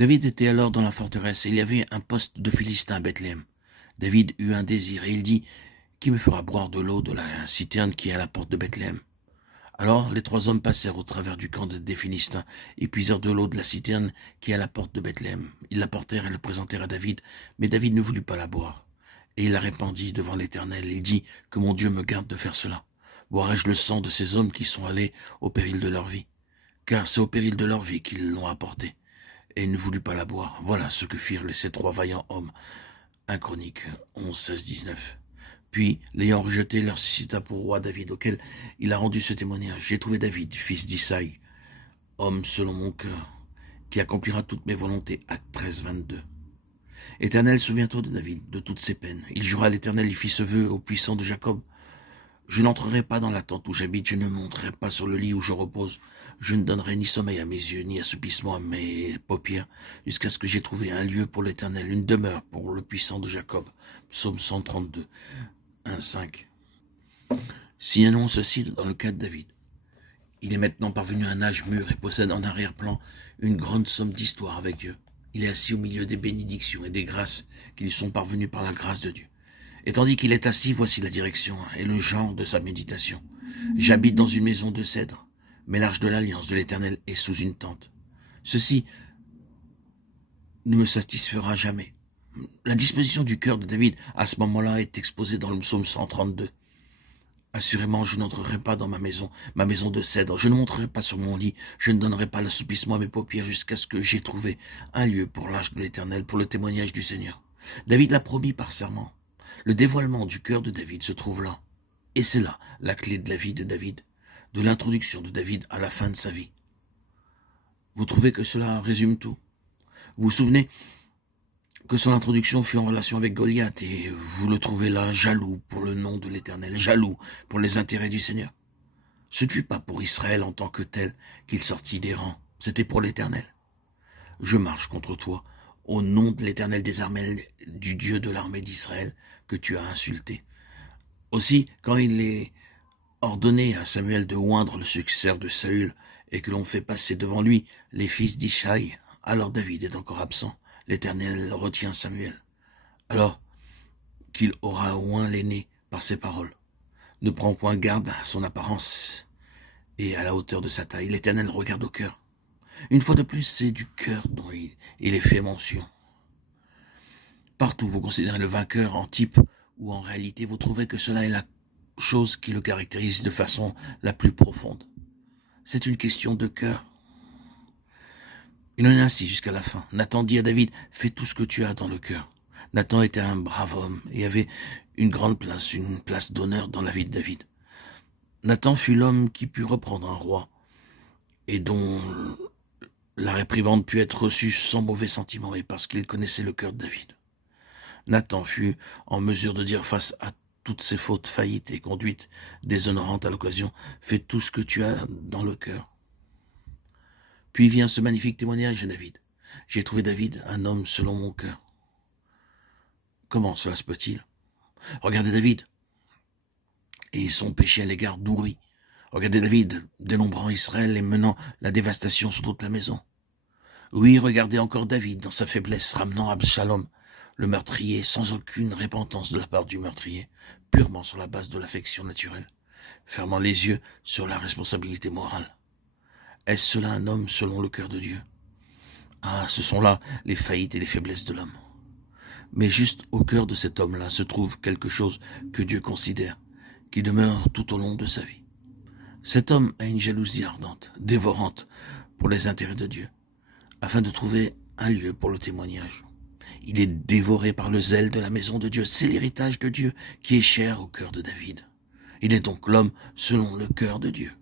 David était alors dans la forteresse, et il y avait un poste de Philistin à Bethléem. David eut un désir, et il dit, « Qui me fera boire de l'eau de la citerne qui est à la porte de Bethléem ?» Alors les 3 hommes passèrent au travers du camp des Philistins, et puisèrent de l'eau de la citerne qui est à la porte de Bethléem. Ils l'apportèrent et le présentèrent à David, mais David ne voulut pas la boire. Et il la répandit devant l'Éternel. Il dit, « Que mon Dieu me garde de faire cela. Boirai-je le sang de ces hommes qui sont allés au péril de leur vie? Car c'est au péril de leur vie qu'ils l'ont apportée. » Et il ne voulut pas la boire. Voilà ce que firent ces 3 vaillants hommes. 1 Chroniques 11, 16, 19. Puis, l'ayant rejeté, il leur suscita pour roi David, auquel il a rendu ce témoignage. « J'ai trouvé David, fils d'Isaïe, homme selon mon cœur, qui accomplira toutes mes volontés. » Acte 13, 22. Éternel, souviens-toi de David, de toutes ses peines. Il jura à l'Éternel, il fit ce vœu au puissant de Jacob. « Je n'entrerai pas dans la tente où j'habite, je ne monterai pas sur le lit où je repose. Je ne donnerai ni sommeil à mes yeux, ni assoupissement à mes paupières, jusqu'à ce que j'aie trouvé un lieu pour l'Éternel, une demeure pour le puissant de Jacob. » Psaume 132, 1, 5. Signalons ceci dans le cas de David. Il est maintenant parvenu à un âge mûr et possède en arrière-plan une grande somme d'histoire avec Dieu. Il est assis au milieu des bénédictions et des grâces qui lui sont parvenues par la grâce de Dieu. Et tandis qu'il est assis, voici la direction et le genre de sa méditation. J'habite dans une maison de cèdre, mais l'arche de l'alliance de l'Éternel est sous une tente. Ceci ne me satisfera jamais. La disposition du cœur de David à ce moment-là est exposée dans le psaume 132. Assurément, je n'entrerai pas dans ma maison de cèdre. Je ne monterai pas sur mon lit. Je ne donnerai pas l'assoupissement à mes paupières jusqu'à ce que j'aie trouvé un lieu pour l'arche de l'Éternel, pour le témoignage du Seigneur. David l'a promis par serment. Le dévoilement du cœur de David se trouve là. Et c'est là la clé de la vie de David, de l'introduction de David à la fin de sa vie. Vous trouvez que cela résume tout? Vous vous souvenez que son introduction fut en relation avec Goliath, et vous le trouvez là jaloux pour le nom de l'Éternel, jaloux pour les intérêts du Seigneur. Ce ne fut pas pour Israël en tant que tel qu'il sortit des rangs, c'était pour l'Éternel. Je marche contre toi, au nom de l'Éternel des armées, du Dieu de l'armée d'Israël, que tu as insulté. Aussi, quand il est ordonné à Samuel de oindre le successeur de Saül, et que l'on fait passer devant lui les fils d'Ishaï, alors David est encore absent. L'Éternel retient Samuel. Alors qu'il aura oint l'aîné par ses paroles. Ne prend point garde à son apparence et à la hauteur de sa taille. L'Éternel regarde au cœur. Une fois de plus, c'est du cœur dont il est fait mention. Partout, vous considérez le vainqueur en type ou en réalité, vous trouvez que cela est la chose qui le caractérise de façon la plus profonde. C'est une question de cœur. Il en est ainsi jusqu'à la fin. Nathan dit à David, « Fais tout ce que tu as dans le cœur. » Nathan était un brave homme et avait une grande place, une place d'honneur dans la vie de David. Nathan fut l'homme qui put reprendre un roi et dont la réprimande put être reçue sans mauvais sentiment et parce qu'il connaissait le cœur de David. Nathan fut en mesure de dire face à toutes ses fautes, faillites et conduites déshonorantes à l'occasion, « Fais tout ce que tu as dans le cœur. » Puis vient ce magnifique témoignage de David. « J'ai trouvé David, un homme selon mon cœur. » Comment cela se peut-il? Regardez David et son péché à l'égard d'Ouri. Regardez David dénombrant Israël et menant la dévastation sur toute la maison. Oui, regardez encore David dans sa faiblesse, ramenant Absalom, le meurtrier, sans aucune repentance de la part du meurtrier, purement sur la base de l'affection naturelle, fermant les yeux sur la responsabilité morale. Est-ce cela un homme selon le cœur de Dieu? Ah, ce sont là les faillites et les faiblesses de l'homme. Mais juste au cœur de cet homme-là se trouve quelque chose que Dieu considère, qui demeure tout au long de sa vie. Cet homme a une jalousie ardente, dévorante pour les intérêts de Dieu, afin de trouver un lieu pour le témoignage. Il est dévoré par le zèle de la maison de Dieu. C'est l'héritage de Dieu qui est cher au cœur de David. Il est donc l'homme selon le cœur de Dieu.